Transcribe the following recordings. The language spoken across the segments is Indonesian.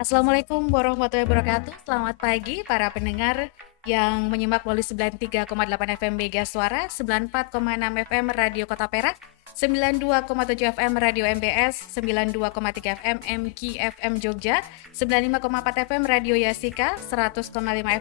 Assalamualaikum warahmatullahi wabarakatuh. Selamat pagi para pendengar yang menyimak melalui 93,8 FM Mega Suara, 94,6 FM Radio Kota Perak, 92,7 FM Radio MBS, 92,3 FM MK FM Jogja, 95,4 FM Radio Yasika, 100,5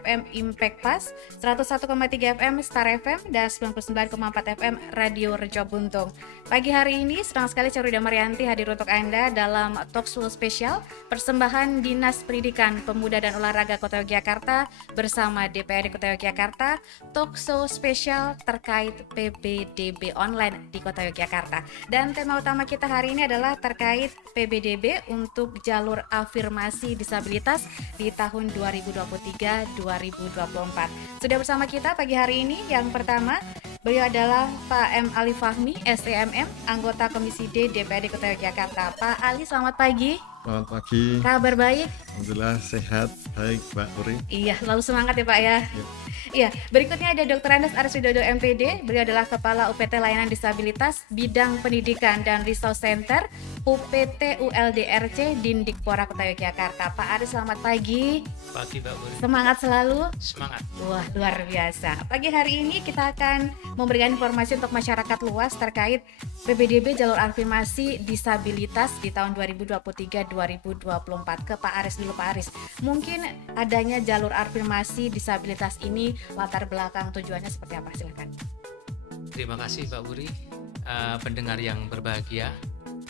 FM Impact Pas, 101,3 FM Star FM, dan 99,4 FM Radio Rejo Buntung. Pagi hari ini senang sekali Cerwi Damaryanti hadir untuk Anda dalam Talkshow spesial persembahan Dinas Pendidikan Pemuda dan Olahraga Kota Yogyakarta bersama DPRD Kota Yogyakarta, talkshow spesial terkait PBDB online di Kota Yogyakarta. Dan tema utama kita hari ini adalah terkait PBDB untuk jalur afirmasi disabilitas di tahun 2023-2024. Sudah bersama kita pagi hari ini yang pertama, beliau adalah Pak M. Ali Fahmi, SEMM, anggota Komisi D DPRD Kota Yogyakarta. Pak Ali, selamat pagi. Selamat pagi. Kabar baik? Alhamdulillah sehat, baik Mbak Uri. Iya, selalu semangat ya Pak ya. Iya, berikutnya ada Dr. Andes Arswidodo MPD. Beliau adalah Kepala UPT Layanan Disabilitas Bidang Pendidikan dan Resource Center UPT ULDRC Dindikpora Kota Yogyakarta. Pak Aris, selamat pagi. Pagi Mbak Uri. Semangat selalu. Semangat. Wah, luar biasa. Pagi hari ini kita akan memberikan informasi untuk masyarakat luas terkait PBDB jalur afirmasi disabilitas di tahun 2023-2024. Ke Pak Aris dulu, Pak Aris. Mungkin adanya jalur afirmasi disabilitas ini latar belakang tujuannya seperti apa? Silakan. Terima kasih Mbak Uri. Pendengar yang berbahagia,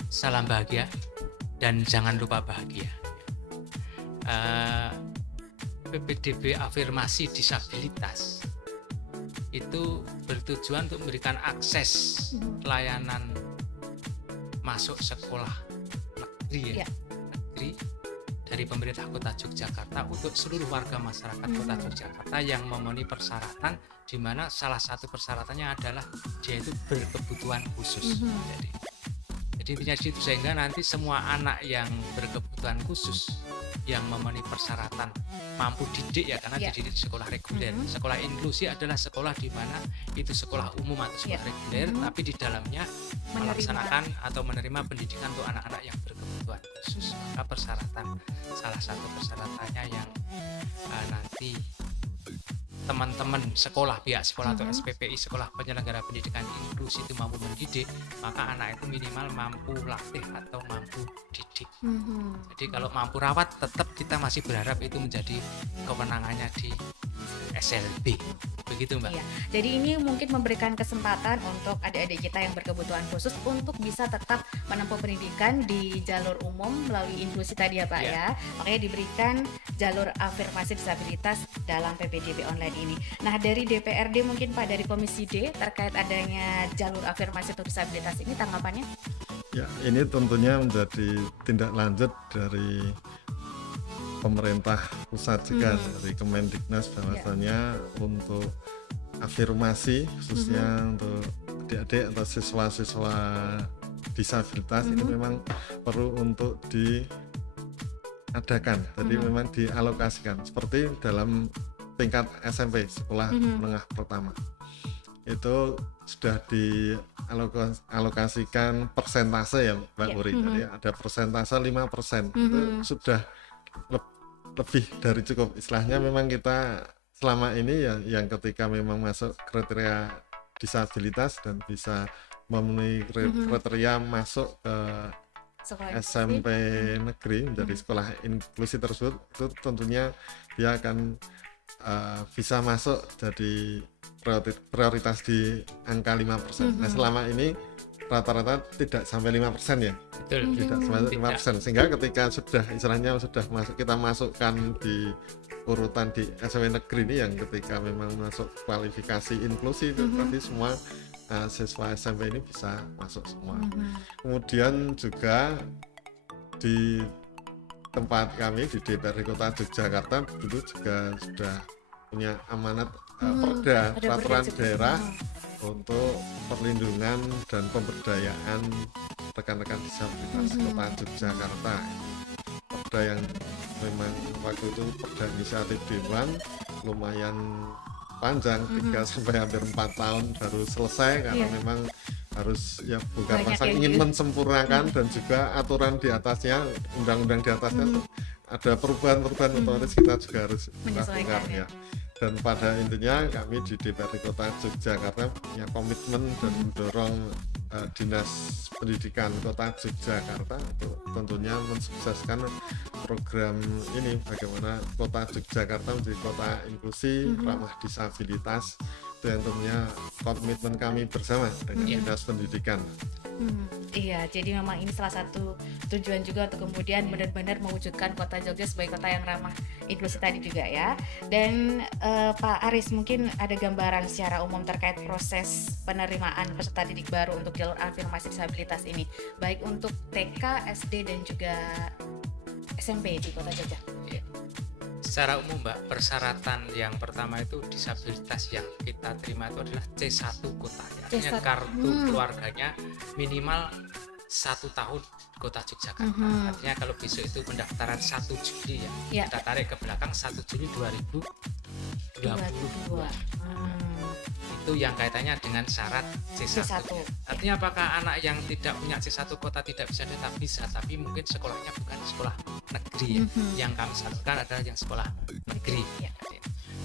salam bahagia dan jangan lupa bahagia. PBDB afirmasi disabilitas itu bertujuan untuk memberikan akses layanan masuk sekolah negeri negeri dari pemerintah Kota Yogyakarta untuk seluruh warga masyarakat Kota Yogyakarta yang memenuhi persyaratan, di mana salah satu persyaratannya adalah dia itu berkebutuhan khusus. Jadi intinya itu, sehingga nanti semua anak yang berkebutuhan khusus yang memenuhi persyaratan mampu didik ya, karena dididik di sekolah reguler. Sekolah inklusi adalah sekolah di mana itu sekolah umum atau sekolah reguler, tapi di dalamnya melaksanakan atau menerima pendidikan untuk anak-anak yang berkebutuhan khusus. Maka persyaratan, salah satu persyaratannya yang nanti teman-teman sekolah, pihak sekolah atau SPPI, sekolah penyelenggara pendidikan inklusi itu mampu mendidik, maka anak itu minimal mampu latih atau mampu didik. Jadi kalau mampu rawat, tetap kita masih berharap itu menjadi kewenangannya di SLB. Begitu Mbak. Iya. Jadi ini mungkin memberikan kesempatan untuk adik-adik kita yang berkebutuhan khusus untuk bisa tetap menempuh pendidikan di jalur umum melalui inklusi tadi ya Pak ya. Makanya diberikan jalur afirmasi disabilitas dalam PBDB online ini. Nah, dari DPRD mungkin Pak, dari Komisi D terkait adanya jalur afirmasi untuk disabilitas ini tanggapannya? Ya, ini tentunya menjadi tindak lanjut dari pemerintah pusat juga, dari Kemendiknas, bahwasanya untuk afirmasi khususnya untuk adik-adik atau siswa-siswa disabilitas ini memang perlu untuk diadakan. Jadi memang dialokasikan seperti dalam tingkat SMP, sekolah menengah pertama. Itu sudah dialokasikan persentase ya Mbak Uri. Jadi ada persentase 5%. Itu sudah lebih dari cukup. Istilahnya memang kita selama ini ya, yang ketika memang masuk kriteria disabilitas dan bisa memenuhi kriteria masuk ke SMP negeri menjadi sekolah inklusi tersebut, itu tentunya dia akan bisa masuk jadi prioritas di angka 5%. Nah, selama ini rata-rata tidak sampai 5% ya. Betul. Tidak sampai 5%. Sehingga ketika sudah istilahnya sudah masuk, kita masukkan di urutan di SMP negeri ini, yang ketika memang masuk kualifikasi inklusi itu tadi semua siswa SMP ini bisa masuk semua. Kemudian juga di tempat kami di DPRD Kota Yogyakarta dulu juga sudah punya amanat perda peraturan daerah untuk perlindungan dan pemberdayaan rekan-rekan disabilitas Kota Yogyakarta. Perda yang memang waktu itu perda inisiatif Dewan, lumayan panjang, 3 sampai hampir 4 tahun baru selesai, karena memang harus ya bukan pasang ingin mensempurnakan dan juga aturan di atasnya, undang-undang di atasnya ada perubahan-perubahan otomatis kita juga harus menyesuaikan lakukan ya. Dan pada intinya kami di DPRD Kota Yogyakarta punya komitmen dan mendorong Dinas Pendidikan Kota Yogyakarta untuk tentunya mensukseskan program ini, bagaimana Kota Yogyakarta menjadi kota inklusi, ramah disabilitas. Itu yang tentunya komitmen kami bersama dengan Dinas Pendidikan. Iya, jadi memang ini salah satu tujuan juga untuk kemudian benar-benar mewujudkan Kota Jogja sebagai kota yang ramah inklusi tadi juga ya. Dan Pak Aris, mungkin ada gambaran secara umum terkait proses penerimaan peserta didik baru untuk jalur afirmasi disabilitas ini, baik untuk TK, SD dan juga SMP di Kota Jogja. Secara umum Mbak, persyaratan yang pertama itu disabilitas yang kita terima itu adalah C1 kota. Artinya kartu keluarganya minimal 1 tahun Kota Yogyakarta. Artinya kalau besok itu pendaftaran 1 Juli ya, kita tarik ke belakang 1 Juli 2022. Itu yang kaitannya dengan syarat C1. Artinya apakah anak yang tidak punya C1 kota tidak bisa tetap bisa, tapi mungkin sekolahnya bukan sekolah negeri yang kami salurkan adalah yang sekolah negeri.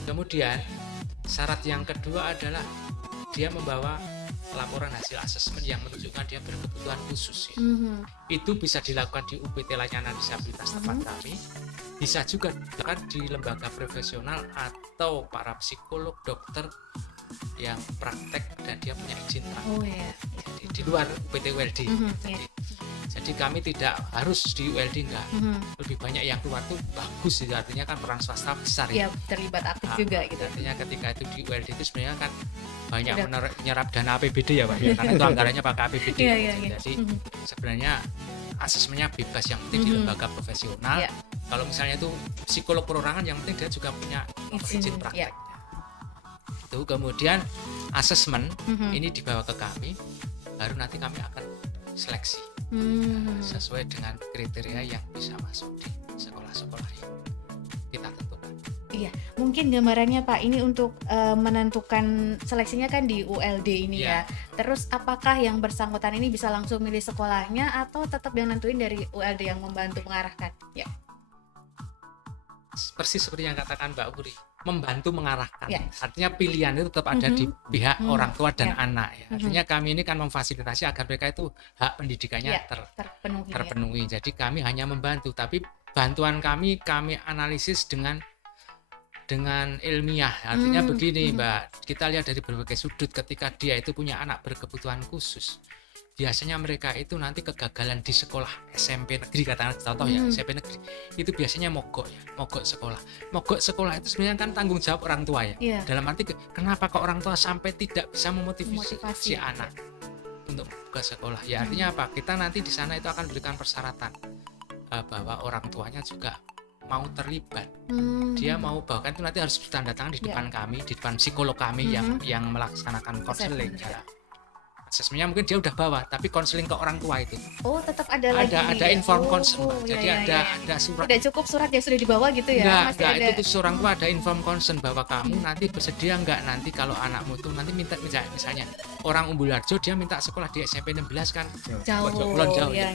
Kemudian syarat yang kedua adalah dia membawa laporan hasil asesmen yang menunjukkan dia berkebutuhan khusus ya. Itu bisa dilakukan di UPT layanan disabilitas tempat kami, bisa juga dilakukan di lembaga profesional atau para psikolog, dokter yang praktek dan dia punya izin praktek di luar UPT ULD. Jadi kami tidak harus di ULD, enggak. Lebih banyak yang keluar tuh bagus, itu artinya kan peran swasta besar ya. Terlibat aktif juga gitu. Artinya ketika itu di ULD itu sebenarnya kan banyak menyerap dana APBD ya Pak ya, karena itu anggarannya pakai APBD. Jadi sebenarnya asesmennya bebas, yang penting di lembaga profesional. Kalau misalnya itu psikolog perorangan, yang penting dia juga punya izin praktek. Itu kemudian asesmen ini dibawa ke kami, baru nanti kami akan seleksi sesuai dengan kriteria yang bisa masuk di sekolah-sekolah yang kita tentukan. Iya, mungkin gambarannya Pak, ini untuk menentukan seleksinya kan di ULD ini ya. Terus apakah yang bersangkutan ini bisa langsung milih sekolahnya atau tetap yang nentuin dari ULD yang membantu mengarahkan? Ya. Persis seperti yang katakan Mbak Uri, membantu mengarahkan. Artinya pilihan itu tetap ada di pihak orang tua dan anak ya. Artinya kami ini kan memfasilitasi agar mereka itu hak pendidikannya terpenuhi. Jadi kami hanya membantu, tapi bantuan kami analisis dengan ilmiah. Artinya begini Mbak, kita lihat dari berbagai sudut. Ketika dia itu punya anak berkebutuhan khusus, biasanya mereka itu nanti kegagalan di sekolah SMP negeri, katakan contoh ya, SMP negeri itu biasanya mogok sekolah itu sebenarnya kan tanggung jawab orang tua ya. Dalam arti kenapa kok orang tua sampai tidak bisa memotivasi si anak untuk ke sekolah ya. Artinya apa, kita nanti di sana itu akan berikan persyaratan bahwa orang tuanya juga mau terlibat. Dia mau, bahkan itu nanti harus bertanda tangan di depan kami, di depan psikolog kami yang melaksanakan konseling. Asesmennya mungkin dia udah bawa, tapi konseling ke orang tua itu. Tetap ada lagi. Ada inform consent. Jadi ada surat. Tidak cukup surat yang sudah dibawa gitu ya? Enggak, itu orang tua ada inform consent bahwa kamu nanti bersedia enggak nanti kalau anakmu tuh nanti minta, misalnya orang Umbularjo dia minta sekolah di SMP 16 kan jauh ya.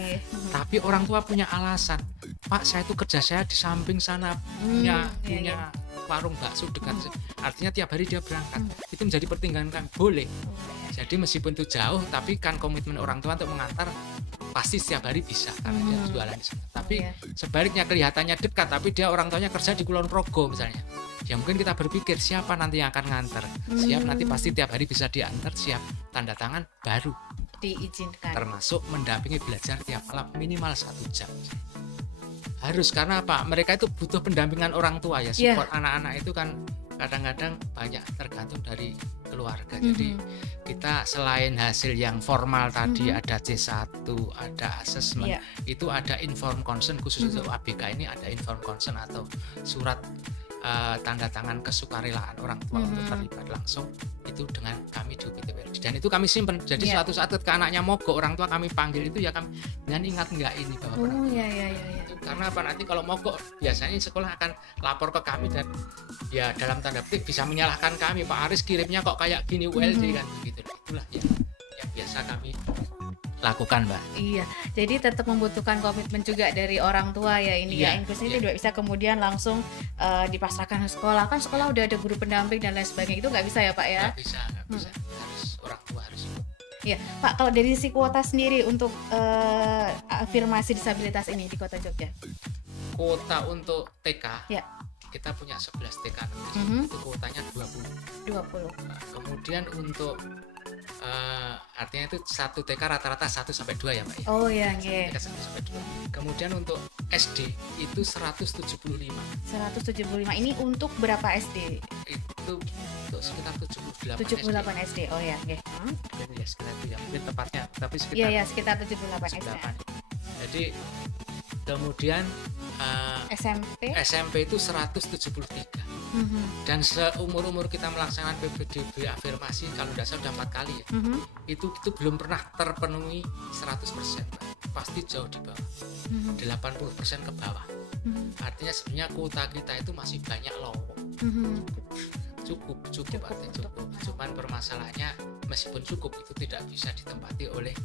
Tapi orang tua punya alasan, Pak saya tuh kerja saya di samping sana punya warung bakso dekat, artinya tiap hari dia berangkat, itu menjadi pertimbangan kami, boleh. Jadi meskipun itu jauh, tapi kan komitmen orang tua untuk mengantar pasti setiap hari bisa karena dia jualan di sana. Tapi sebaliknya kelihatannya dekat, tapi dia orang tuanya kerja di Kulon Progo misalnya, ya mungkin kita berpikir siapa nanti yang akan nganter, siap nanti pasti tiap hari bisa diantar, siap tanda tangan baru diizinkan, termasuk mendampingi belajar tiap malam minimal 1 jam. Harus, karena apa, mereka itu butuh pendampingan orang tua ya, support anak-anak itu kan kadang-kadang banyak tergantung dari keluarga. Jadi kita selain hasil yang formal tadi ada C1, ada asesmen, itu ada inform consent khusus untuk ABK ini, ada inform consent atau surat tanda tangan kesukarelaan orang tua untuk terlibat langsung itu dengan kami di UPT ULD, dan itu kami simpen. Jadi suatu saat ketika anaknya mogok, orang tua kami panggil itu ya kami dengan ingat enggak ini bahwa karena apa, nanti kalau mogok biasanya sekolah akan lapor ke kami dan ya dalam tanda petik bisa menyalahkan kami, Pak Aris kirimnya kok kayak gini ULD kan begitu. Itulah yang biasa kami lakukan, Mbak. Iya, jadi tetap membutuhkan komitmen juga dari orang tua ya ini ya. Iya, Inklusi iya. itu tidak bisa kemudian langsung dipasrahkan ke sekolah. Kan sekolah udah ada guru pendamping dan lain sebagainya, itu nggak bisa ya Pak ya? Nggak bisa. Harus orang tua harus ikut. Iya, Pak, kalau dari sisi kuota sendiri untuk afirmasi disabilitas ini di Kota Jogja? Kuota untuk TK, Ya. kita punya 11 TK negeri, itu kuotanya 20. 20. Nah, kemudian untuk artinya itu satu TK rata-rata 1 sampai 2 ya, Mbak ya. Oh ya, nggih. TK 1 sampai 2. Kemudian untuk SD itu 175. 175. Ini untuk berapa SD? Itu untuk sekitar 78 78 SD. Oh ya, nggih. Jadi ya sekitar itu ya, mungkin tepatnya, tapi Iya sekitar ya, sekitar 78 SD. 78. Jadi kemudian SMP itu 173. Dan seumur-umur kita melaksanakan PPDB afirmasi, kalau tidak salah udah 4 kali ya, itu belum pernah terpenuhi 100%, pasti jauh di bawah, 80% ke bawah. Artinya sebenarnya kuota kita itu masih banyak loh. Cukup artinya cukup. Cuman permasalahannya meskipun cukup itu tidak bisa ditempati oleh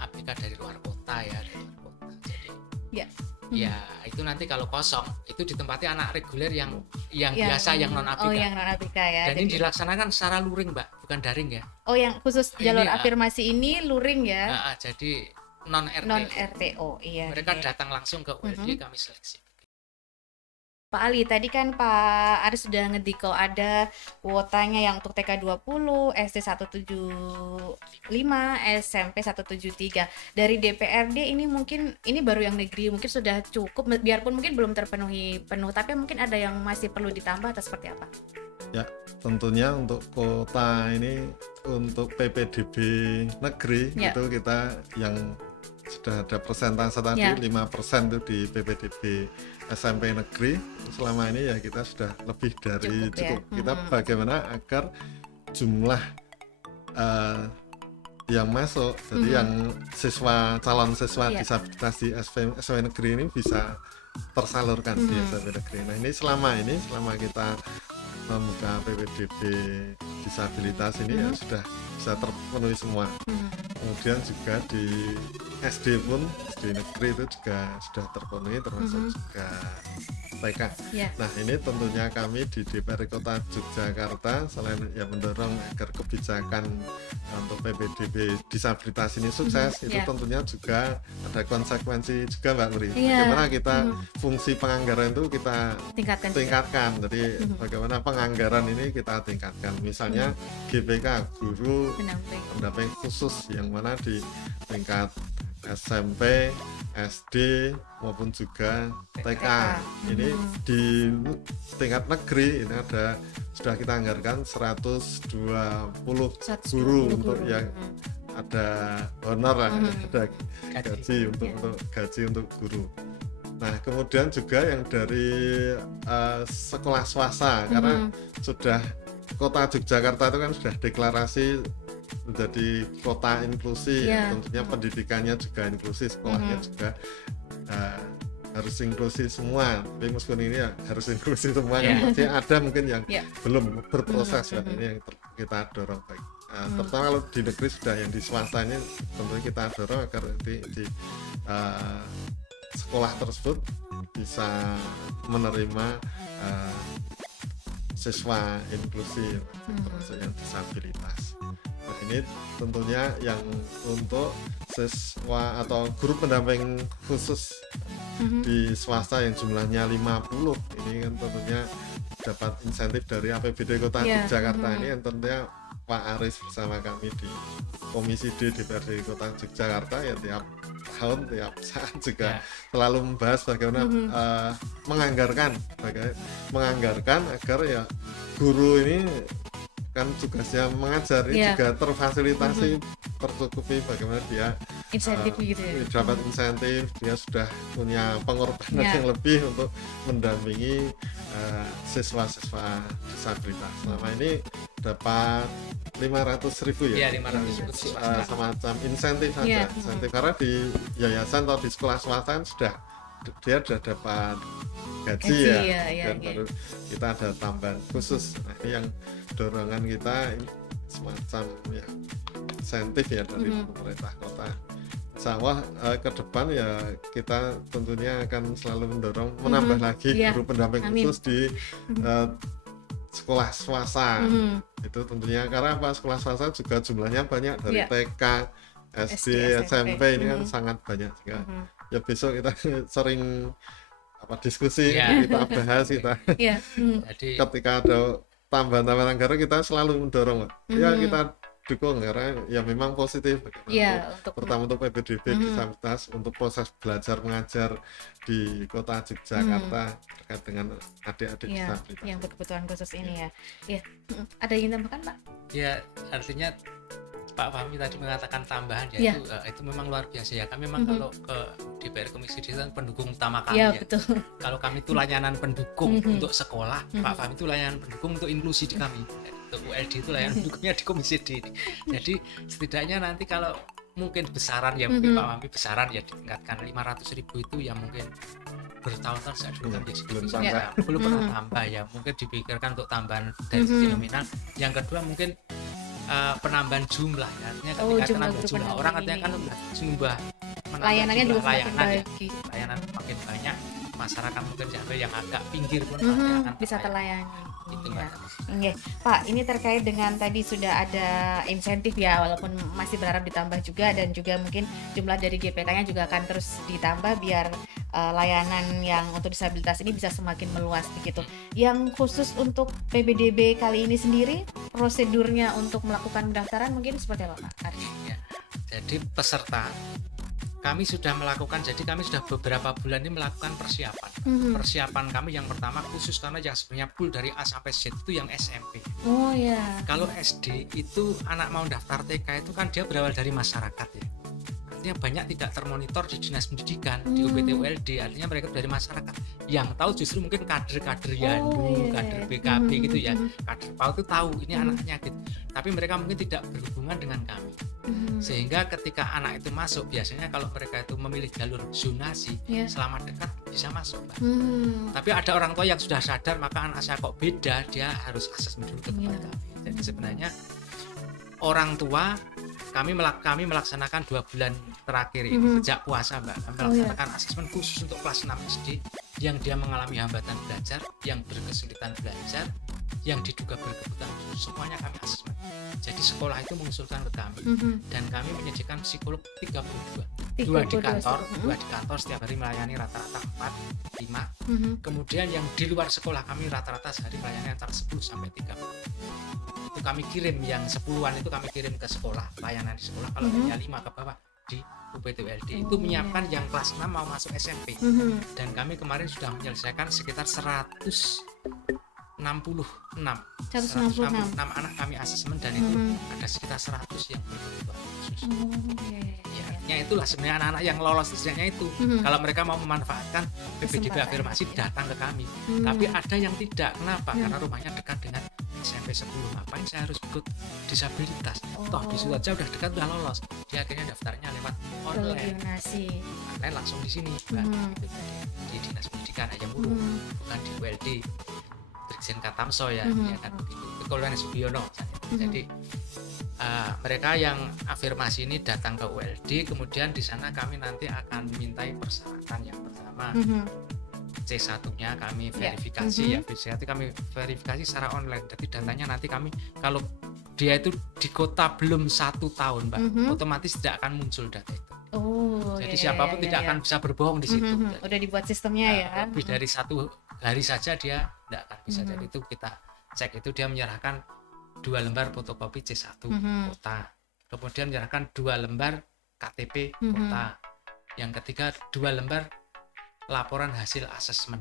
ABK dari luar kota ya, jadi ya itu nanti kalau kosong itu ditempati anak reguler yang biasa, yang non ABK. Oh, yang non ABK ya. Dan ini dilaksanakan secara luring, Mbak, bukan daring ya. Oh, yang khusus jalur Ini, afirmasi ini luring ya. Jadi non RTO. Non RTO, iya. Mereka datang langsung ke ULD, kami seleksi. Pak Ali, tadi kan Pak Aris sudah ngediko ada kuotanya yang untuk TK 20, SD 175, SMP 173. Dari DPRD ini mungkin ini baru yang negeri, mungkin sudah cukup, biarpun mungkin belum terpenuhi penuh, tapi mungkin ada yang masih perlu ditambah atau seperti apa? Ya, tentunya untuk kuota ini untuk PPDB negeri itu kita yang sudah ada persentase tadi 5% itu di PPDB SMP negeri. Selama ini ya kita sudah lebih dari cukup. Kita bagaimana agar jumlah yang masuk, jadi yang calon siswa disabilitas di SMP negeri ini bisa tersalurkan di SMP negeri. Nah, ini selama kita membuka PPDB disabilitas ini ya sudah bisa terpenuhi semua. Kemudian juga di SD pun, SD negeri itu juga sudah terpenuhi, termasuk juga TK. Nah, ini tentunya kami di DPR Kota Yogyakarta selain ya mendorong agar kebijakan untuk PPDB disabilitas ini sukses, itu tentunya juga ada konsekuensi juga, Mbak Muri. Bagaimana kita fungsi penganggaran itu kita tingkatkan. Jadi bagaimana penganggaran ini kita tingkatkan. Misalnya GBK, guru pendamping khusus, yang mana di tingkat SMP, SD maupun juga TK. Ini di tingkat negeri ini sudah kita anggarkan 120 guru untuk yang ada honor lah, ada gaji untuk gaji untuk guru. Nah, kemudian juga yang dari sekolah swasta, karena sudah Kota Yogyakarta itu kan sudah deklarasi menjadi kota inklusi, tentunya pendidikannya juga inklusi, sekolahnya juga harus inklusi semua. Tapi meskipun ini ya harus inklusi semua, masih ada mungkin yang belum berproses. Ini yang kita dorong baik. Terutama kalau di negeri sudah, yang di swasta ini tentunya kita dorong agar nanti di sekolah tersebut bisa menerima siswa inklusi, termasuk yang disabilitas. Nah, ini tentunya yang untuk siswa atau guru pendamping khusus di swasta yang jumlahnya 50, ini kan tentunya dapat insentif dari APBD Kota Yogyakarta. Ini yang tentunya Pak Aris bersama kami di Komisi D DPRD Kota Yogyakarta ya tiap tahun, tiap saat juga selalu membahas bagaimana menganggarkan agar ya guru ini kan tugasnya mengajar, ini juga terfasilitasi, tercukupi, bagaimana dia insentif gitu ya. Dapat insentif, dia sudah punya pengorbanan yang lebih untuk mendampingi siswa-siswa disabilitas. Selama ini dapat 500.000 ya, 500.000 semacam insentif saja, insentif, karena di yayasan atau di sekolah swasta dia sudah dapat gaji dan baru kita ada tambahan khusus. Nah, ini yang dorongan kita, ini semacam insentif ya dari pemerintah kota Insya Allah ke depan ya kita tentunya akan selalu mendorong menambah lagi guru pendamping khusus di sekolah swasta. Itu tentunya karena apa, sekolah swasta juga jumlahnya banyak dari TK, SD, SMP ini kan sangat banyak juga. Ya besok kita sering diskusi, kita bahas Jadi ketika ada tambahan anggaran kita selalu mendorong ya kita dukung karena ya memang positif pertama untuk PPDB disabilitas untuk proses belajar mengajar di kota Yogyakarta terkait dengan adik-adik disabilitas yang berkebutuhan khusus ini ya. Ada yang tambahkan Pak? Ya artinya Pak Fahmi tadi mengatakan tambahan itu memang luar biasa ya. Kami memang kalau ke DPR Komisi Desa pendukung utama kami betul. Kalau kami itu layanan pendukung untuk sekolah, Pak Fahmi itu layanan pendukung untuk inklusi di kami. Untuk ULD itu layanan pendukungnya di Komisi D. Jadi setidaknya nanti kalau mungkin besaran ya mungkin Pak Fahmi besaran ya ditingkatkan 500.000 itu ya mungkin bertahun-tahun saya dulu kan jadi belum pernah tambah ya, mungkin dipikirkan untuk tambahan dari sisi nominal. Yang kedua mungkin penambahan jumlah ya, artinya ketika penambahan jumlah orang artinya kan jumlah layanannya juga layanan makin banyak, masyarakat mungkin sampai yang agak pinggir pun bisa terlayani. Itu Pak, ini terkait dengan tadi sudah ada insentif ya, walaupun masih berharap ditambah juga, dan juga mungkin jumlah dari GPK-nya juga akan terus ditambah biar layanan yang untuk disabilitas ini bisa semakin meluas begitu. Yang khusus untuk PPDB kali ini sendiri, prosedurnya untuk melakukan pendaftaran mungkin seperti apa Pak? Ya, jadi peserta kami sudah melakukan, jadi kami sudah beberapa bulan ini melakukan persiapan. Persiapan kami yang pertama khusus karena yang sebenarnya full dari A sampai Z itu yang SMP. Oh ya. Kalau SD itu anak mau daftar TK itu kan dia berawal dari masyarakat ya. Artinya banyak tidak termonitor di dinas pendidikan, di UPT ULD, artinya mereka dari masyarakat. Yang tahu justru mungkin kader-kader Yandu, kader BKB gitu ya. Kader PAUD itu tahu ini anaknya gitu. Tapi mereka mungkin tidak berhubungan dengan kami. Sehingga ketika anak itu masuk, biasanya kalau mereka itu memilih jalur zonasi selama dekat bisa masuk tapi ada orang tua yang sudah sadar maka anak saya kok beda, dia harus asesmen dulu ke tempat kami. Jadi sebenarnya orang tua kami melaksanakan 2 bulan terakhir ini sejak puasa Mbak, kami melaksanakan asesmen khusus untuk kelas 6 SD yang dia mengalami hambatan belajar, yang berkesulitan belajar, yang diduga berkebutuhan khusus, semuanya kami asesmen. Jadi sekolah itu mengusulkan ke kami dan kami menyediakan psikolog 32, 2 di kantor setiap hari melayani rata-rata 4-5. Kemudian yang di luar sekolah kami rata-rata sehari melayani antara 10 sampai 30. Itu kami kirim, yang 10-an itu kami kirim ke sekolah, layanan di sekolah. Kalau hanya 5 ke bawah di UPT ULD itu menyiapkan yang kelas 6 mau masuk SMP. Dan kami kemarin sudah menyelesaikan sekitar 166 anak kami asesmen, dan itu ada sekitar 100 yang berkebutuhan khusus. Ya itulah sebenarnya anak-anak yang lolos setidaknya itu. Kalau mereka mau memanfaatkan PPDB afirmasi datang ke kami. Tapi ada yang tidak. Kenapa? Karena rumahnya dekat dengan SMP 10. Ngapain saya harus ikut disabilitas? Toh di situ aja udah dekat, udah lolos. Dia akhirnya daftarnya lewat online. Online langsung di sini, gitu. Di dinas pendidikan aja mulu, bukan di ULD. Dirjen Katamso ya kan begitu. Kolonel Subiono. Jadi mereka yang afirmasi ini datang ke ULD, kemudian di sana kami nanti akan mintai persyaratan. Yang pertama C1-nya kami verifikasi ya, C1 kami verifikasi secara online. Jadi datanya nanti kami, kalau dia itu di kota belum 1 tahun Mbak, otomatis tidak akan muncul data itu. Jadi siapapun tidak akan bisa berbohong di situ. Jadi, udah dibuat sistemnya ya. Lebih dari 1 hari saja dia tidak akan bisa. Jadi itu kita cek, itu dia menyerahkan 2 lembar fotokopi C1 kota, kemudian menyerahkan 2 lembar KTP kota, yang ketiga 2 lembar laporan hasil asesmen.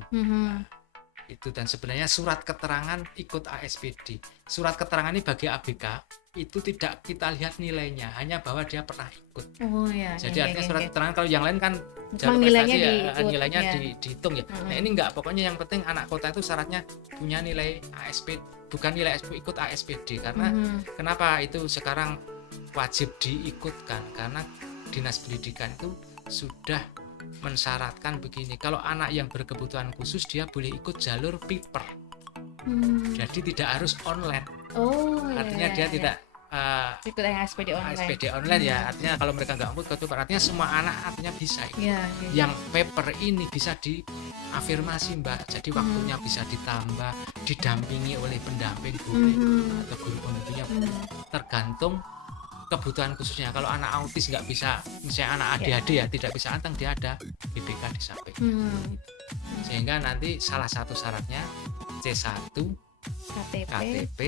Itu, dan sebenarnya surat keterangan ikut ASPD. Surat keterangan ini bagi ABK itu tidak kita lihat nilainya, hanya bahwa dia pernah ikut. Jadi artinya surat keterangan, kalau yang lain kan nilainya dihitung ya. Nah ini enggak, pokoknya yang penting anak kota itu syaratnya punya nilai ASPD, bukan nilai ikut ASPD. Karena kenapa itu sekarang wajib diikutkan, karena dinas pendidikan itu sudah mensyaratkan begini, kalau anak yang berkebutuhan khusus dia boleh ikut jalur paper. Jadi tidak harus online. Artinya dia tidak ikut yang SPD online. SPD online ya, artinya kalau mereka nggak mampu ketukar, artinya semua anak artinya bisa. Yang paper ini bisa diafirmasi Mbak, jadi waktunya bisa ditambah, didampingi oleh pendamping guru atau guru pembimbingnya, tergantung kebutuhan khususnya. Kalau anak autis nggak bisa, misalnya anak ADHD ya tidak bisa anteng, dia ada BPK di samping. Sehingga nanti salah satu syaratnya C1 KTP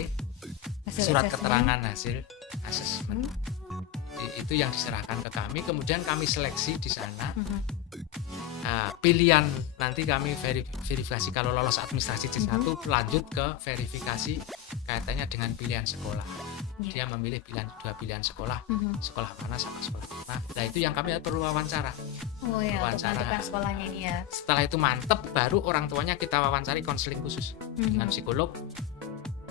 surat keterangan hasil asesmen. Itu yang diserahkan ke kami, kemudian kami seleksi di sana. Pilihan nanti kami verifikasi, kalau lolos administrasi C1 lanjut ke verifikasi kaitannya dengan pilihan sekolah. Dia memilih dua pilihan sekolah, sekolah mana sama sekolah mana. Nah itu yang kami perlu wawancara. Wawancara sekolahnya ini ya. Setelah itu mantep, baru orang tuanya kita wawancari konseling khusus dengan psikolog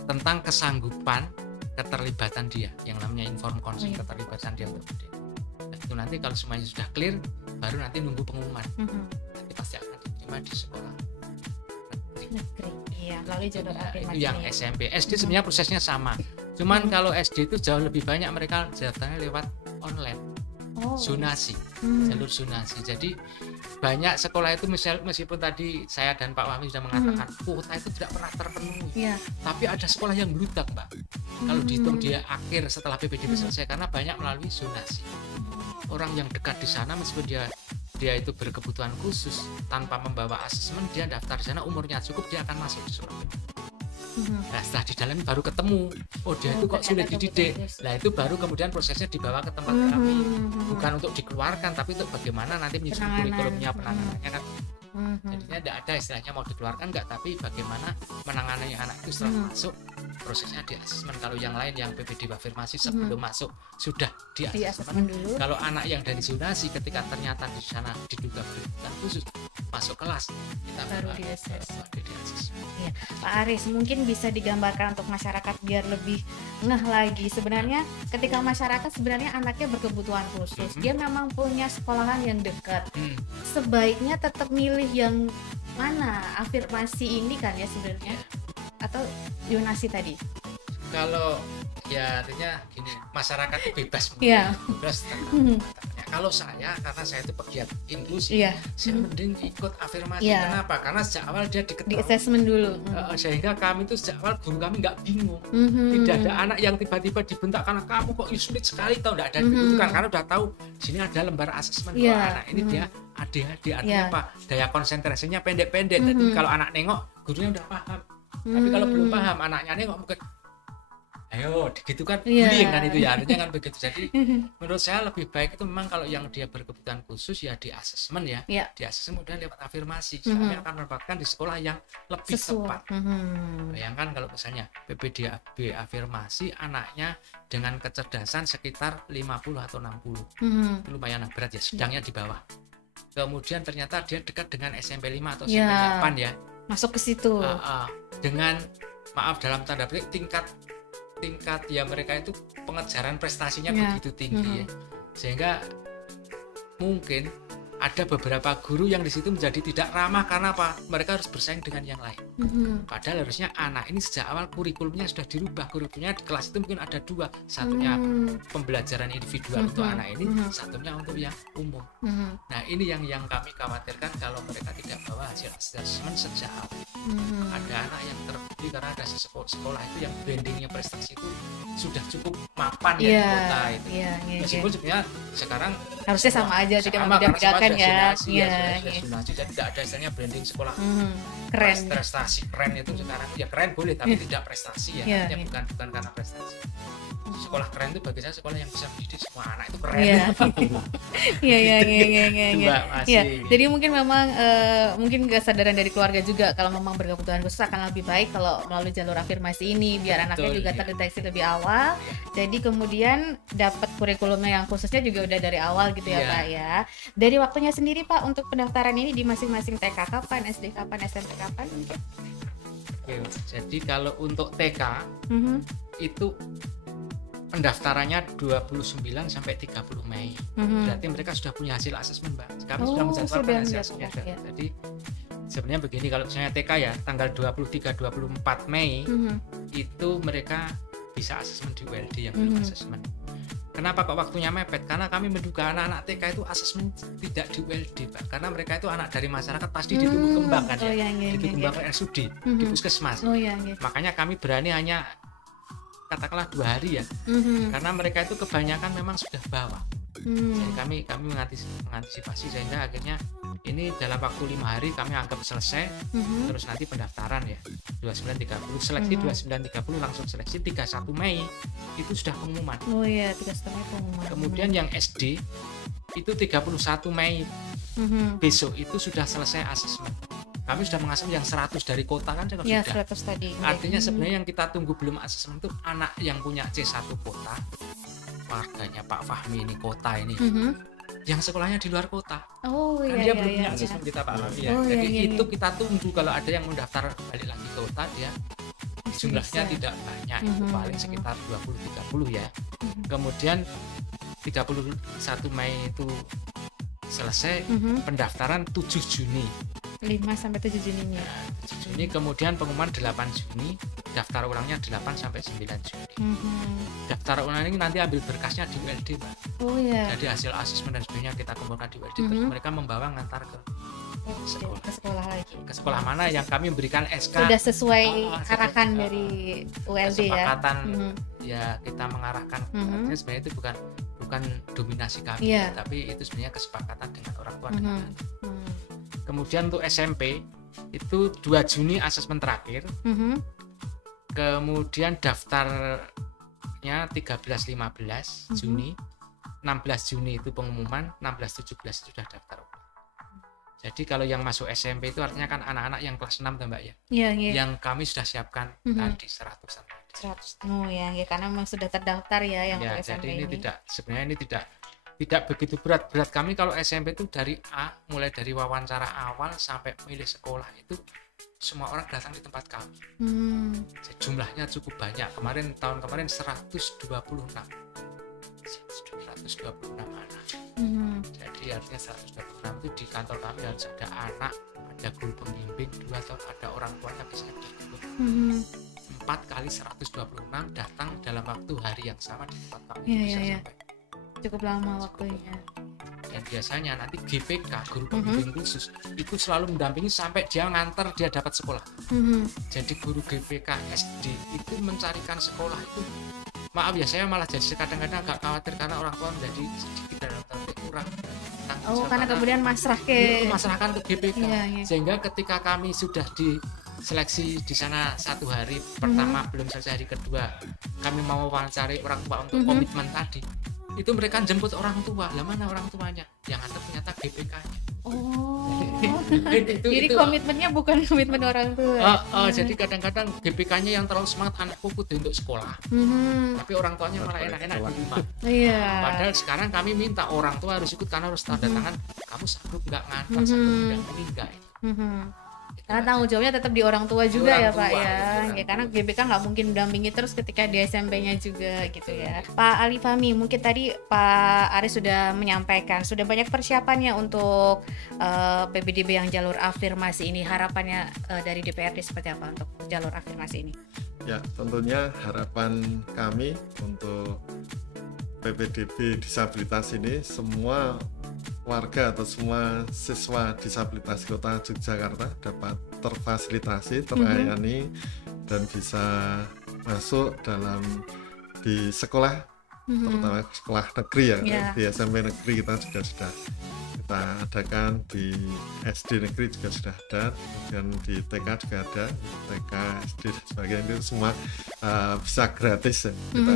tentang kesanggupan keterlibatan dia, yang namanya inform consent, keterlibatan dia untuk dia. Nah, itu nanti kalau semuanya sudah clear, baru nanti nunggu pengumuman. Nanti pasti akan diterima di sekolah negeri. Iya, lalu jalur afirmasi. Itu yang SMP. SD sebenarnya prosesnya sama. Cuman kalau SD itu jauh lebih banyak mereka daftarnya lewat online. Zonasi, jalur zonasi. Jadi banyak sekolah itu meskipun tadi saya dan Pak Wahmi sudah mengatakan kuota itu tidak pernah terpenuhi, tapi ada sekolah yang meludak Mbak. Kalau dihitung dia akhir setelah PPDB selesai, karena banyak melalui zonasi. Orang yang dekat di sana meskipun dia itu berkebutuhan khusus tanpa membawa asesmen, dia daftar di sana, umurnya cukup, dia akan masuk di Surabaya. Nah setelah di dalam baru ketemu, dia itu kok sulit dididik. Nah itu baru kemudian prosesnya dibawa ke tempat kami, bukan untuk dikeluarkan, tapi untuk bagaimana nanti menyusun kurikulumnya, penanganannya kan. Jadinya tidak ada istilahnya mau dikeluarkan enggak, tapi bagaimana menangani anak itu setelah masuk, prosesnya di asesmen. Kalau yang lain yang PPD afirmasi sebelum masuk sudah di asesmen dulu. Kalau anak yang dari zonasi ketika ternyata di sana diduga berkebutuhan khusus masuk kelas, kita baru di asesmen. Ya. Pak Aris, mungkin bisa digambarkan untuk masyarakat biar lebih ngeh lagi. Sebenarnya ketika masyarakat sebenarnya anaknya berkebutuhan khusus, dia memang punya sekolahan yang dekat, sebaiknya tetap milih yang mana, afirmasi ini kan ya sebenarnya, atau zonasi tadi? Kalau ya artinya gini, masyarakat itu bebas, bebas kalau saya, karena saya itu pegiat inklusi, saya mending ikut afirmasi. Kenapa? Karena sejak awal dia di assessment dulu, sehingga kami itu sejak awal, guru kami nggak bingung. Tidak ada anak yang tiba-tiba dibentak karena kamu kok sulit sekali, tahu nggak ada itu kan, karena udah tahu sini ada lembar asesmen bahwa anak ini dia ADHD, artinya apa? Daya konsentrasinya pendek-pendek. Jadi kalau anak nengok, gurunya udah paham. Tapi kalau belum paham, anaknya nengok mungkin ayo gitu kan, bullying kan itu ya, artinya kan begitu. Jadi menurut saya lebih baik itu memang kalau yang dia berkebutuhan khusus ya di asesmen di asesmen kemudian lewat afirmasi. Kami akan menempatkan di sekolah yang lebih tepat. Bayangkan kalau misalnya PPDB afirmasi anaknya dengan kecerdasan sekitar 50 atau 60, itu lumayan berat ya, sedangnya di bawah. Kemudian ternyata dia dekat dengan SMP 5 atau SMP 8 ya, masuk ke situ dengan maaf dalam tanda petik tingkat ya mereka itu pengejaran prestasinya begitu tinggi ya, sehingga mungkin ada beberapa guru yang di situ menjadi tidak ramah karena apa? Mereka harus bersaing dengan yang lain. Padahal harusnya anak ini sejak awal kurikulumnya sudah dirubah. Kurikulumnya di kelas itu mungkin ada dua, satunya pembelajaran individual untuk anak ini, satunya untuk yang umum. Nah ini yang kami khawatirkan kalau mereka tidak bawa hasil asesmen sejak awal. Ada anak yang terbukti karena ada sekolah itu yang bandingnya prestasi itu sudah cukup mapan ya di kota itu. Meskipun sebenarnya sekarang harusnya sama aja, tidak membedakan ya. Zonasi, jadi tidak ada istilahnya branding sekolah keren, prestasi keren itu sekarang ya keren boleh, tapi tidak prestasi ya, bukan karena prestasi. Sekolah keren itu bagi saya sekolah yang bisa mendidik semua anak itu keren. Iya. Jadi mungkin memang mungkin kesadaran dari keluarga juga kalau memang berkebutuhan khusus akan lebih baik kalau melalui jalur afirmasi ini biar anaknya juga terdeteksi lebih awal. Jadi kemudian dapat kurikulumnya yang khususnya juga udah dari awal gitu ya Pak ya. Dari waktunya sendiri Pak untuk pendaftaran ini di masing-masing TK kapan, SD kapan, SMP kapan mungkin? Oke, jadi kalau untuk TK itu pendaftarannya 29 sampai 30 Mei. Berarti mereka sudah punya hasil asesmen, Mbak. Kami sudah menjadwalkan hasil asesmennya. Jadi sebenarnya begini, kalau misalnya TK ya tanggal 23-24 Mei itu mereka bisa asesmen di ULD yang belum asesmen. Kenapa kok waktunya mepet? Karena kami menduga anak-anak TK itu asesmen tidak di ULD, Pak. Karena mereka itu anak dari masyarakat, pasti di tumbuh kembang kan di tumbuh kembang RSUD, di puskesmas. Makanya kami berani hanya katakanlah 2 hari ya, karena mereka itu kebanyakan memang sudah bawah. Jadi kami mengantisipasi sehingga akhirnya ini dalam waktu 5 hari kami anggap selesai. Terus nanti pendaftaran ya 29.30 seleksi, 29.30 langsung seleksi, 31 Mei itu sudah pengumuman. 31 Mei pengumuman. Kemudian yang SD itu 31 Mei besok itu sudah selesai asesmen. Kami sudah mengasesmen yang 100 dari kota kan sudah. 100 tadi. Artinya sebenarnya yang kita tunggu belum asesmen itu anak yang punya C1 kota, warganya Pak Fahmi ini kota ini, yang sekolahnya di luar kota. Kan dia belum punya asesmen kita Pak Fahmi ya. Jadi itu kita tunggu, kalau ada yang mendaftar balik lagi ke kota dia jumlahnya tidak banyak, itu paling sekitar 20-30 ya. Kemudian 31 Mei itu selesai, pendaftaran 7 Juni. 5-7 Juninya. 7 Juni, kemudian pengumuman 8 Juni, daftar ulangnya 8 sampai 9 Juni. Daftar ulang ini nanti ambil berkasnya di ULD, Pak. Jadi hasil asesmen dan sebagainya kita kumpulkan di ULD, terus mereka membawa ngantar ke sekolah. Ke sekolah lagi. Ke sekolah mana yang kami berikan SK. Sudah sesuai arahan dari ULD ya. Kesepakatan ya kita mengarahkan. Artinya sebenarnya itu bukan dominasi kami, tapi itu sebenarnya kesepakatan dengan orang tua dengan anak. Kemudian untuk SMP itu 2 Juni asesmen terakhir. Kemudian daftarnya 13-15 Juni, 16 Juni itu pengumuman, 16-17 sudah daftar. Jadi kalau yang masuk SMP itu artinya kan anak-anak yang kelas 6 Mbak ya. Yang kami sudah siapkan tadi 100-an. 100. Karena memang sudah terdaftar ya yang untuk SMP jadi ini. Sebenarnya ini tidak begitu berat kami kalau SMP itu dari A, mulai dari wawancara awal sampai milih sekolah itu semua orang datang di tempat kami. Jumlahnya cukup banyak. Tahun kemarin 126 anak. Jadi artinya 126 itu di kantor kami harus ada anak, ada guru pembimbing 2 atau ada orang tuanya bisa ikut. 4 kali 126 datang dalam waktu hari yang sama di tempat kami. Bisa sampai cukup lama waktunya. Dan biasanya nanti GPK, guru pembimbing khusus, itu selalu mendampingi sampai dia nganter dia dapat sekolah. Jadi guru GPK SD itu mencarikan sekolah itu, maaf ya, saya malah jadi kadang-kadang agak khawatir karena orang tua menjadi sedikit dalam tanda kurang. Karena kemudian masrahkan ke GPK. Sehingga ketika kami sudah diseleksi di sana 1 hari pertama, belum selesai hari kedua, kami mau wawancari orang tua untuk komitmen tadi. Itu mereka jemput orang tua. Lah mana orang tuanya? Yang ada ternyata GPK-nya. Jadi komitmennya bukan komitmen orang tua. Jadi kadang-kadang GPK-nya yang terlalu semangat, anakku kudu untuk sekolah. Tapi orang tuanya malah enak-enak di rumah. Padahal sekarang kami minta orang tua harus ikut karena harus tanda tangan. Kamu sanggup nggak ngantar, sanggup nggak meninggal. Karena tanggung jawabnya tetap di orang tua juga ya Pak ya. Karena GBK nggak mungkin mendampingi terus ketika di SMP-nya juga gitu ya. Pak Ali Fahmi, mungkin tadi Pak Aris sudah menyampaikan sudah banyak persiapannya untuk PBDB yang jalur afirmasi ini. Harapannya dari DPRD seperti apa untuk jalur afirmasi ini? Ya, tentunya harapan kami untuk PPDB disabilitas ini semua warga atau semua siswa disabilitas Kota Yogyakarta dapat terfasilitasi, terlayani dan bisa masuk di sekolah, terutama sekolah negeri ya. Di SMP negeri kita juga sudah kita adakan, di SD negeri juga sudah ada, kemudian di TK juga ada, TK, SD dan sebagainya, itu semua bisa gratis ya. Kita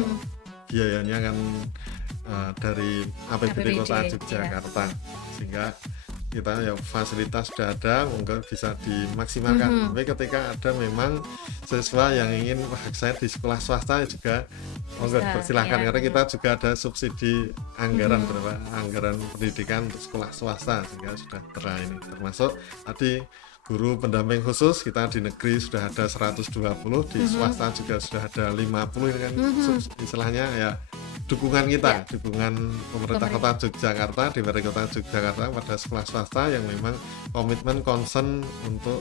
biayanya kan dari APBD Kota Yogyakarta, sehingga kita ya fasilitas sudah ada, mungkin bisa dimaksimalkan. Tapi ketika ada memang siswa yang ingin saya di sekolah swasta juga monggo dipersilahkan, karena kita juga ada subsidi anggaran anggaran pendidikan untuk sekolah swasta, sehingga sudah terlayani. Termasuk tadi guru pendamping khusus kita di negeri sudah ada 120, di swasta juga sudah ada 50, ini kan istilahnya ya dukungan kita, dukungan pemerintah Kota Yogyakarta, DPRD Kota Yogyakarta pada sekolah swasta yang memang komitmen concern untuk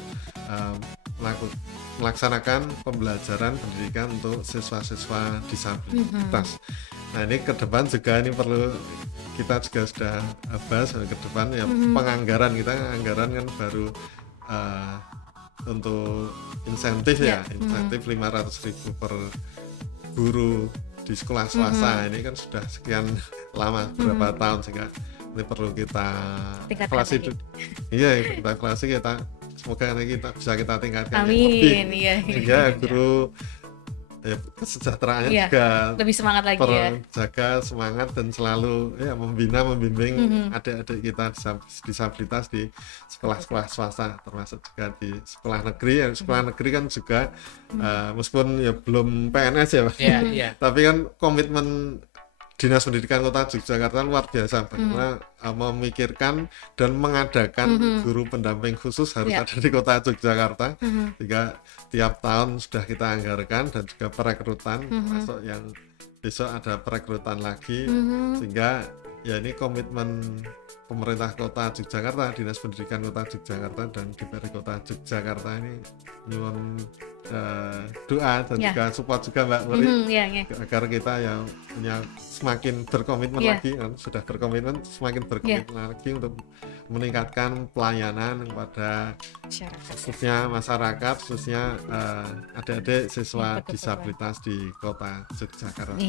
melaksanakan pembelajaran pendidikan untuk siswa-siswa disabilitas. Nah ini ke depan juga ini perlu kita juga sudah bahas ke depan ya, penganggaran kita kan baru untuk insentif ya, insentif 500.000 per guru di sekolah swasta. Ini kan sudah sekian lama, berapa tahun, sehingga ini perlu kita evaluasi. Iya, kita evaluasi, semoga nanti bisa kita tingkatkan lebih, sehingga guru ya, kesejahteraannya juga lebih semangat lagi terjaga semangat dan selalu ya membimbing adik-adik kita disabilitas di sekolah-sekolah swasta, termasuk juga di sekolah negeri. Yang sekolah negeri kan juga meskipun ya belum PNS ya Pak, tapi kan komitmen Dinas Pendidikan Kota Yogyakarta luar biasa, karena memikirkan dan mengadakan guru pendamping khusus harus ada di Kota Yogyakarta, sehingga tiap tahun sudah kita anggarkan, dan juga perekrutan, masuk yang besok ada perekrutan lagi, sehingga ya ini komitmen pemerintah Kota Yogyakarta, Dinas Pendidikan Kota Yogyakarta dan DPR Kota Yogyakarta ini nyuwun doa dan juga support juga Mbak Muri, agar kita yang punya semakin berkomitmen lagi, kan sudah berkomitmen, semakin berkomitmen lagi untuk meningkatkan pelayanan kepada khususnya masyarakat, khususnya adik-adik siswa disabilitas di Kota Yogyakarta.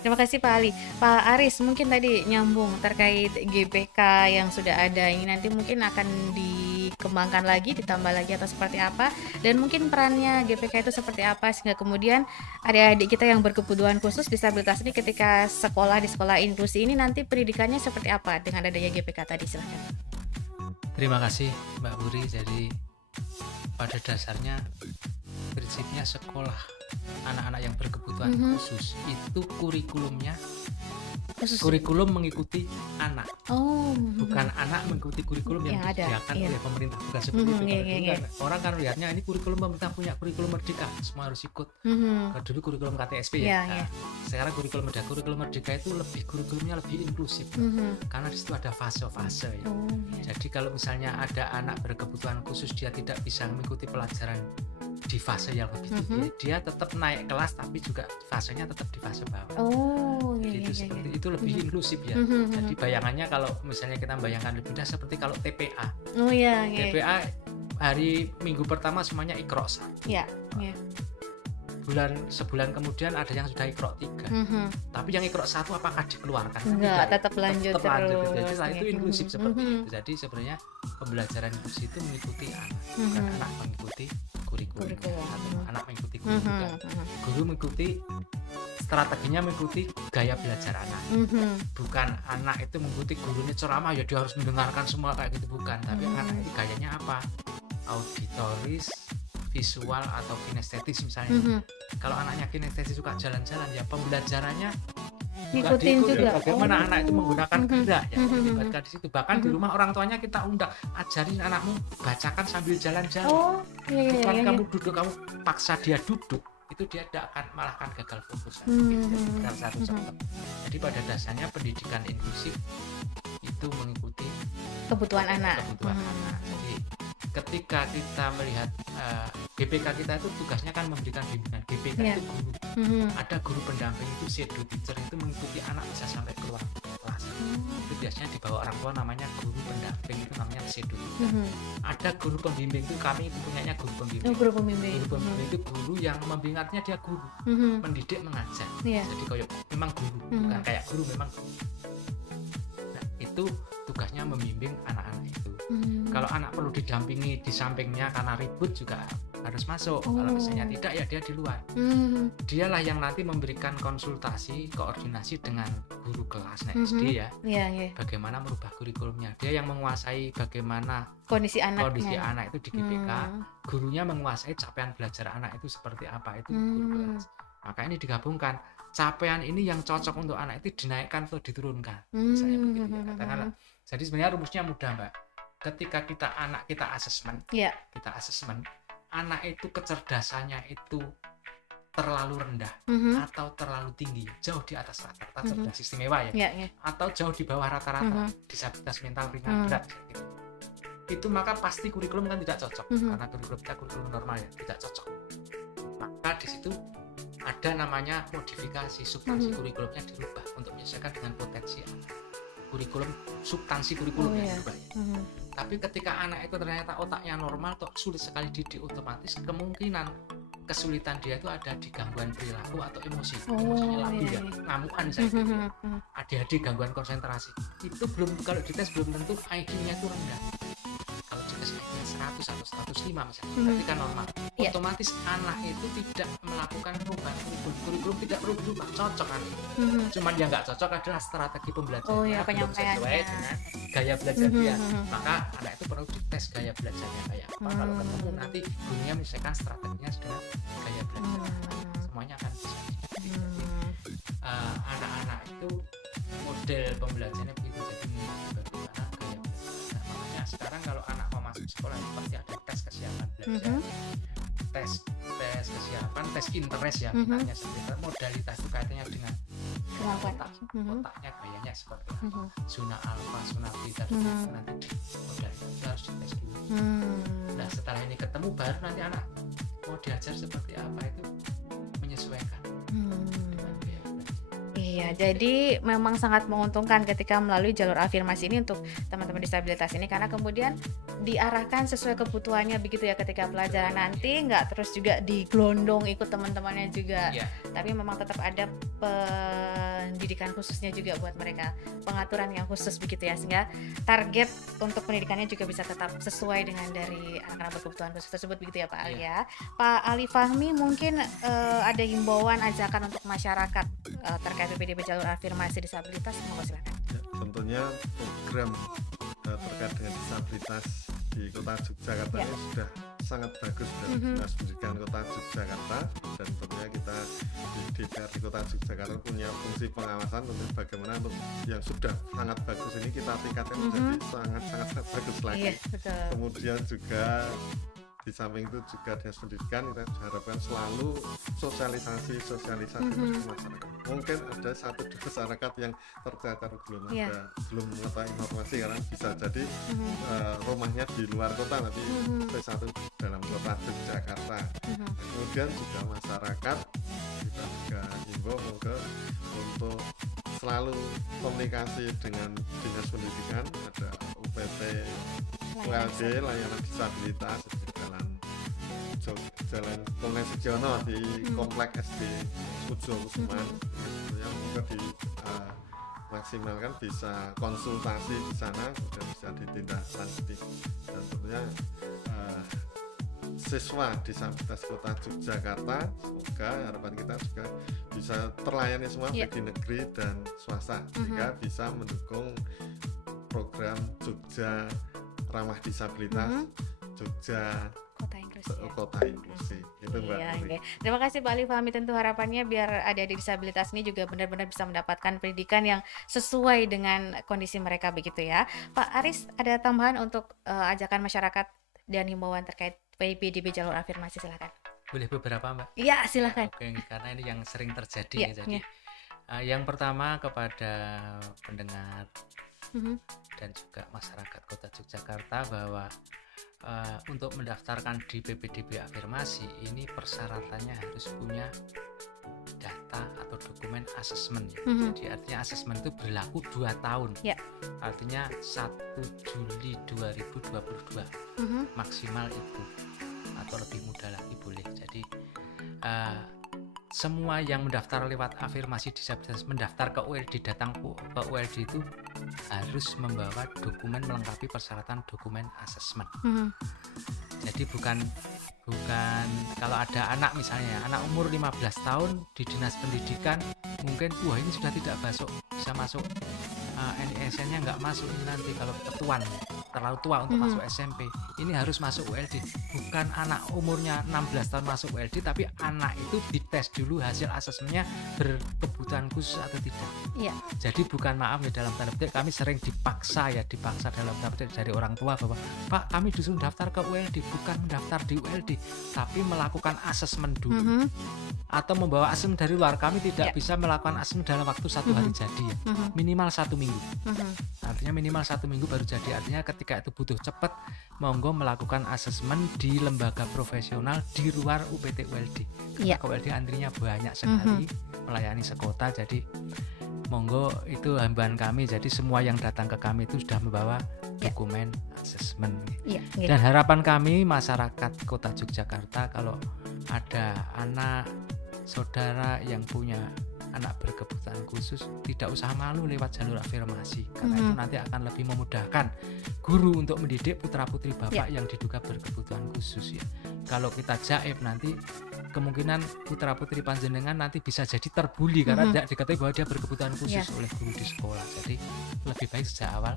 Terima kasih Pak Ali. Pak Aris, mungkin tadi nyambung terkait GPK yang sudah ada, ini nanti mungkin akan dikembangkan lagi, ditambah lagi atau seperti apa, dan mungkin perannya GPK itu seperti apa, sehingga kemudian adik-adik kita yang berkebutuhan khusus disabilitas ini ketika sekolah di sekolah inklusi ini nanti pendidikannya seperti apa dengan adanya GPK tadi. Silahkan. Terima kasih Mbak Buri. Jadi pada dasarnya prinsipnya sekolah anak-anak yang berkebutuhan khusus itu kurikulumnya kurikulum mengikuti anak, bukan anak mengikuti kurikulum yang disediakan oleh pemerintah, bukan seperti itu. Orang kan lihatnya ini kurikulum pemerintah, punya kurikulum merdeka, semua harus ikut. Dulu kurikulum KTSP sekarang kurikulum merdeka itu kurikulumnya lebih inklusif, karena di situ ada fase-fase ya. Jadi kalau misalnya ada anak berkebutuhan khusus, dia tidak bisa mengikuti pelajaran di fase yang lebih tinggi, dia tetap naik kelas tapi juga fasenya tetap di fase bawah. Seperti itu lebih inklusif ya. Jadi bayangannya kalau misalnya kita bayangkan lebih mudah seperti kalau TPA. TPA hari Minggu pertama semuanya Iqra 1. Sebulan kemudian ada yang sudah Iqra 3. Tapi yang Iqra 1 apakah dikeluarkan? Enggak, tetap lanjut terus. Jadi setelah itu inklusif seperti itu. Jadi sebenarnya pembelajaran inklusi itu mengikuti anak, bukan anak mengikuti kurikulum. Anak mengikuti guru juga. Guru mengikuti strateginya, mengikuti gaya belajar anak. Bukan anak itu mengikuti gurunya ceramah ya dia harus mendengarkan semua kayak gitu, bukan. Tapi anak itu gayanya apa? Auditoris, visual atau kinestetis misalnya. Kalau anaknya kinestetis suka jalan-jalan, ya pembelajarannya ngikutin juga. Bagaimana anak itu menggunakan gerak ya, dilibatkan di situ. Bahkan di rumah orang tuanya kita undang, ajarin anakmu bacakan sambil jalan-jalan. Bukan kamu duduk, kamu paksa dia duduk, itu dia tidak akan, malah akan gagal fokus. Jadi pada dasarnya pendidikan inklusif itu mengikuti kebutuhan anak. Jadi ketika kita melihat GPK kita itu tugasnya kan memberikan bimbingan. GPK itu guru. Ada guru pendamping itu shadow teacher, itu mengikuti anak bisa sampai keluar kelas. Itu biasanya di bawah orang tua namanya guru pendamping, itu namanya shadow teacher. Ada guru pembimbing, itu kami itu punyanya guru pembimbing. Guru pembimbing itu guru yang membimbingnya dia guru, mendidik, mengajar. Jadi kayak memang guru, bukan kayak guru, memang guru. Nah, itu tugasnya membimbing anak-anak itu. Kalau anak perlu didampingi di sampingnya karena ribut juga harus masuk. Kalau misalnya tidak, ya dia di luar. Dialah yang nanti memberikan konsultasi, koordinasi dengan guru kelas SD ya. Bagaimana merubah kurikulumnya. Dia yang menguasai bagaimana kondisi anak itu di GPK. Gurunya menguasai capaian belajar anak itu seperti apa, itu guru kelas. Maka ini digabungkan. Capaian ini yang cocok untuk anak itu dinaikkan atau diturunkan. Misalnya begitu ya, katakanlah. Jadi sebenarnya rumusnya mudah, Mbak. Ketika anak kita asesmen, anak itu kecerdasannya itu terlalu rendah atau terlalu tinggi, jauh di atas rata-rata cerdas istimewa ya, atau jauh di bawah rata-rata disabilitas mental ringan berat gitu. itu maka pasti kurikulum kan tidak cocok, karena kurikulum kita kurikulum normal ya, tidak cocok. Maka di situ ada namanya modifikasi, substansi kurikulumnya dirubah untuk menyesuaikan dengan potensi kurikulum, substansi kurikulumnya dirubah ya. Tapi ketika anak itu ternyata otaknya normal, toh sulit sekali dididik, otomatis kemungkinan kesulitan dia itu ada di gangguan perilaku atau emosi, emosinya labil ya, ngamukan misalnya, ADHD, gangguan konsentrasi. Itu belum, kalau dites belum tentu IQ-nya itu rendah. Kalau dites IQ-nya 100 atau 105 misalnya, berarti kan normal. Otomatis anak itu tidak melakukan perubahan kurikulum tidak perlu berubah, cocok kan. Cuman yang nggak cocok adalah strategi pembelajarannya belum sesuai dengan gaya belajar dia. Maka anak itu perlu dites gaya belajarnya kayak apa. Kalau ketemu nanti gurunya menyesuaikan strateginya dengan gaya belajar. Semuanya akan bisa. Anak-anak itu model pembelajarannya begitu, jadi bagaimana gaya belajar. Makanya sekarang kalau anak mau masuk sekolah pasti ada tes kesiapan belajar. Tes kesiapan, tes interest ya, minatnya seperti modalitas itu kaitannya dengan otaknya gayanya seperti apa, zona alfa, zona beta, nanti modalitas itu harus dites dulu. Nah setelah ini ketemu baru nanti anak mau diajar seperti apa itu menyesuaikan dengan gaya belajar. Iya, jadi memang sangat menguntungkan ketika melalui jalur afirmasi ini untuk teman-teman disabilitas ini, karena kemudian diarahkan sesuai kebutuhannya begitu ya ketika pelajaran nanti, nggak terus juga digelondong ikut teman-temannya juga, tapi memang tetap ada pendidikan khususnya juga buat mereka, pengaturan yang khusus begitu ya, sehingga target untuk pendidikannya juga bisa tetap sesuai dengan dari anak-anak berkebutuhan khusus tersebut begitu ya Pak Ali ya. Pak Ali Fahmi, mungkin ada himbauan, ajakan untuk masyarakat terkait PPDB jalur afirmasi disabilitas, monggo silakan. Ya, tentunya program terkait dengan disabilitas di Kota Yogyakarta ini sudah sangat bagus dari Dinas Pendidikan Kota Yogyakarta, dan tentunya kita di DPRD Kota Yogyakarta punya fungsi pengawasan tentunya bagaimana untuk yang sudah sangat bagus ini kita tingkatkan menjadi sangat bagus lagi. Kemudian juga di samping itu juga Dinas Pendidikan kita harapkan selalu sosialisasi ke masyarakat. Mungkin ada satu di masyarakat yang tercatat belum belum mengetahui informasi, karena bisa jadi rumahnya di luar kota, tapi satu dalam Kota Yogyakarta. Kemudian juga masyarakat kita juga himbau untuk selalu komunikasi dengan Dinas Pendidikan, ada UPT ULD layanan disabilitas di Jalan Kompleks Sugiono di Komplek SD Sujo Kusuman, yang juga maksimalkan bisa konsultasi di sana, sudah bisa ditindaklanjuti, dan tentunya siswa disabilitas Kota Yogyakarta semoga harapan kita juga bisa terlayani semua baik di negeri dan swasta, sehingga bisa mendukung program Jogja Ramah Disabilitas, Jogja Kota Inklusi. Itu Mbak. Okay. Terima kasih Pak Ali Fahmi, tentu harapannya biar adik-adik disabilitas ini juga benar-benar bisa mendapatkan pendidikan yang sesuai dengan kondisi mereka begitu ya. Pak Aris, ada tambahan untuk ajakan masyarakat dan himbauan terkait PPDB jalur afirmasi, silakan. Boleh beberapa Mbak? Iya, silakan. Oke, karena ini yang sering terjadi jadi. Yang pertama kepada pendengar dan juga masyarakat Kota Yogyakarta bahwa untuk mendaftarkan di PPDB afirmasi ini persyaratannya harus punya data atau dokumen asesmen ya. Jadi artinya asesmen itu berlaku 2 tahun. Artinya 1 Juli 2022 maksimal itu, atau lebih muda lagi boleh. Jadi semua yang mendaftar lewat afirmasi disabilitas, mendaftar ke ULD, datang ke ULD itu harus membawa dokumen melengkapi persyaratan dokumen asesmen. Jadi bukan kalau ada anak misalnya, anak umur 15 tahun di Dinas Pendidikan mungkin wah ini sudah tidak bisa masuk NISN-nya nggak masuk, ini nanti kalau ketuan terlalu tua untuk masuk SMP, ini harus masuk ULD. Bukan anak umurnya 16 tahun masuk ULD, tapi anak itu dites dulu hasil asesmennya berkebutuhan khusus atau tidak. Jadi bukan, maaf ya dalam tanda petik, kami sering dipaksa dalam tanda petik dari orang tua bahwa Pak kami disuruh daftar ke ULD, bukan mendaftar di ULD, tapi melakukan asesmen dulu. Atau membawa asesmen dari luar. Kami tidak bisa melakukan asesmen dalam waktu 1 hari jadi ya. Minimal 1 minggu. Artinya minimal 1 minggu baru jadi. Artinya ketika ketika itu butuh cepat, monggo melakukan asesmen di lembaga profesional di luar UPT ULD. Karena ULD antrinya banyak sekali melayani sekota, jadi monggo itu hambaan kami. Jadi semua yang datang ke kami itu sudah membawa dokumen asesmen. Dan harapan kami masyarakat Kota Yogyakarta, kalau ada anak saudara yang punya anak berkebutuhan khusus, tidak usah malu lewat jalur afirmasi, karena itu nanti akan lebih memudahkan guru untuk mendidik putra-putri bapak yang diduga berkebutuhan khusus ya. Kalau kita jaib nanti kemungkinan putra-putri panjenengan nanti bisa jadi terbuli karena tidak diketahui bahwa dia berkebutuhan khusus oleh guru di sekolah. Jadi lebih baik sejak awal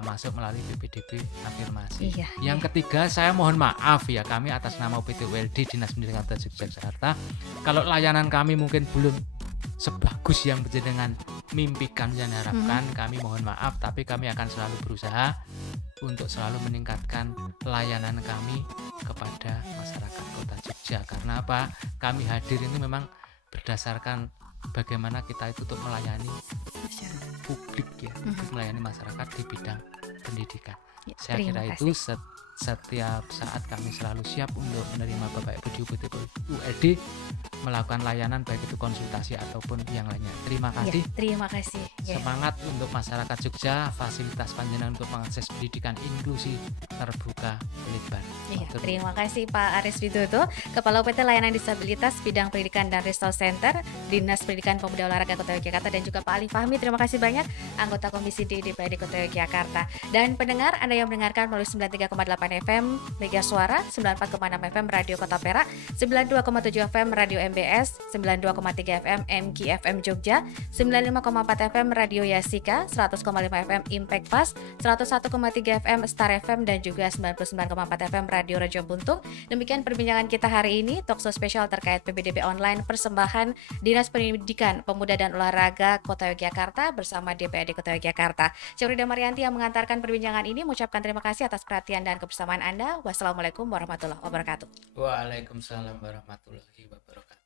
masuk melalui PPDB afirmasi. Yang ketiga, saya mohon maaf ya, kami atas nama UPT ULD Dinas Pendidikan Kota Yogyakarta, kalau layanan kami mungkin belum sebagus yang panjenengan mimpikan dan harapkan, kami mohon maaf, tapi kami akan selalu berusaha untuk selalu meningkatkan layanan kami kepada masyarakat Kota Jogja. Karena apa? Kami hadir ini memang berdasarkan bagaimana kita itu untuk melayani publik ya, untuk melayani masyarakat di bidang pendidikan. Saya kira itu setiap saat kami selalu siap untuk menerima Bapak Ibu di UPT ULD melakukan layanan baik itu konsultasi ataupun yang lainnya. Terima kasih. Terima kasih. Semangat untuk masyarakat Jogja, fasilitas panjenengan untuk mengakses pendidikan inklusi terbuka lebar. Terima kasih Pak Aris Widodo, Kepala UPT Layanan Disabilitas Bidang Pendidikan dan Resource Center Dinas Pendidikan Pemuda Olahraga Kota Yogyakarta, dan juga Pak Ali Fahmi. Terima kasih banyak, anggota Komisi D DPRD Kota Yogyakarta. Dan pendengar, Anda yang mendengarkan melalui 93,8 FM Mega Suara, 94,6 FM Radio Kota Perak, 92,7 FM Radio MBS, 92,3 FM MG FM Jogja, 95,4 FM Radio Yasika, 100,5 FM Impact Pass, 101,3 FM Star FM, dan juga 99,4 FM Radio Raja Buntung. Demikian perbincangan kita hari ini, talkshow spesial terkait PPDB online persembahan Dinas Pendidikan Pemuda dan Olahraga Kota Yogyakarta bersama DPRD Kota Yogyakarta. Syurida Marianti yang mengantarkan perbincangan ini, mengucapkan terima kasih atas perhatian dan kebersamaan Anda. Wassalamualaikum warahmatullahi wabarakatuh. Waalaikumsalam warahmatullahi wabarakatuh.